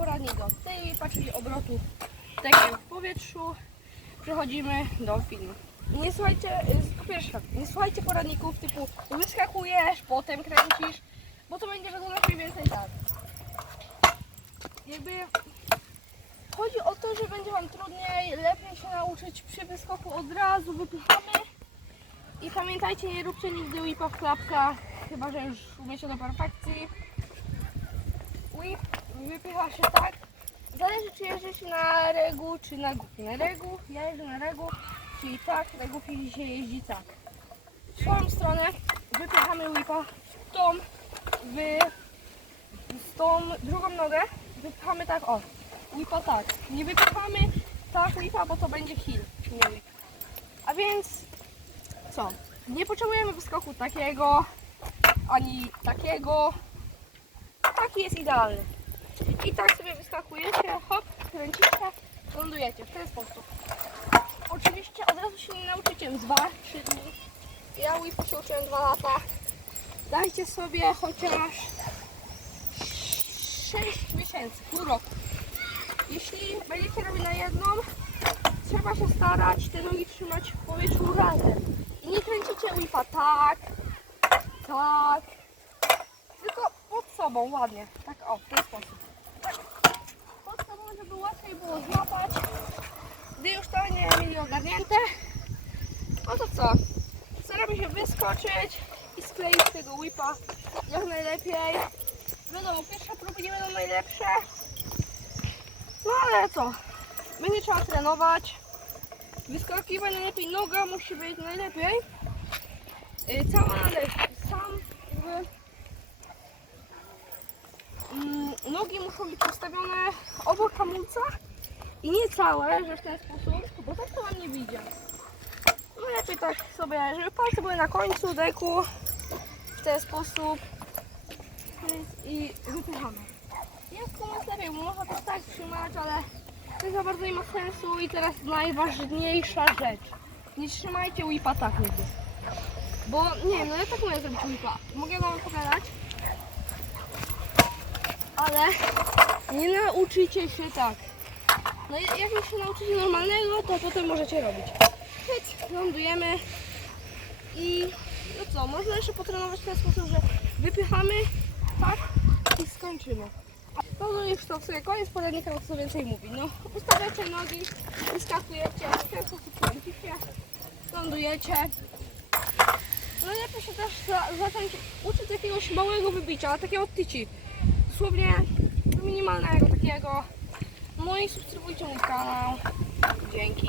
poradnik do tej czyli obrotu tekiem w powietrzu. Przechodzimy do filmu. Nie słuchajcie, y, po pierwsze, nie słuchajcie poradników typu wyskakujesz, potem kręcisz, bo to będzie wyglądać mniej więcej tak. Jakby chodzi o to, że będzie Wam trudniej, lepiej się nauczyć przy wyskoku od razu, wypychamy. I pamiętajcie, nie róbcie nigdy whipa w klapkach, chyba że już umiecie do perfekcji. Whip wypycha się tak, zależy czy jeździcie na regu, czy na gupi. Na regu, ja jeżdżę na regu, czyli tak, na gupi się jeździ tak. W swoją stronę wypychamy whipa w tą, w, z tą drugą nogę, wypychamy tak, o, whipa tak. Nie wypychamy tak whipa, bo to będzie heel, nie whip. A więc co? Nie potrzebujemy wyskoku takiego, ani takiego. Taki jest idealny. I tak sobie wyskakujecie, hop, kręcicie, lądujecie w ten sposób. Oczywiście od razu się nie nauczycie z 2-3 dni. Ja Wi-Fi się uczyłem 2 lata. Dajcie sobie chociaż 6 miesięcy, pół roku. Jeśli będziecie robić na jedną, trzeba się starać te nogi trzymać w powietrzu razem. I nie kręcicie whipa tak, tak, tylko pod sobą ładnie. Tak o, w ten sposób. Pod sobą, żeby łatwiej było złapać. Gdy już to nie mieli ogarnięte, no to co? Staramy się wyskoczyć i skleić tego whipa jak najlepiej. Wiadomo, pierwsze próby nie będą najlepsze. No ale co? Będzie trzeba trenować. Wyskakiwać najlepiej, noga musi być najlepiej. Yy, Cała należy. Sam jakby, mm, nogi muszą być postawione obok hamulca i nie całe, że w ten sposób, bo tak to ładnie widzę. No lepiej tak sobie, żeby palce były na końcu deku w ten sposób i wypychamy. Jest komuś lepiej, bo można to tak trzymać, ale to za bardzo nie ma sensu i teraz najważniejsza rzecz. Nie trzymajcie whipa tak nigdy. Bo nie no ja tak mogę zrobić whipa. Mogę wam pokazać. Ale nie nauczycie się tak. No i jak już się nauczycie normalnego, to potem możecie robić. Hyc, lądujemy i no co, można jeszcze potrenować w ten sposób, że wypychamy tak i skończymy. No to już to w sumie koniec poradnika, co więcej mówi. No, ustawiacie nogi, wyskakujecie, w ten sposób lądujecie. No lepiej się też za, zacząć uczyć jakiegoś małego wybicia, takiego tyci dosłownie minimalnego takiego. No i subskrybujcie mój kanał. Dzięki.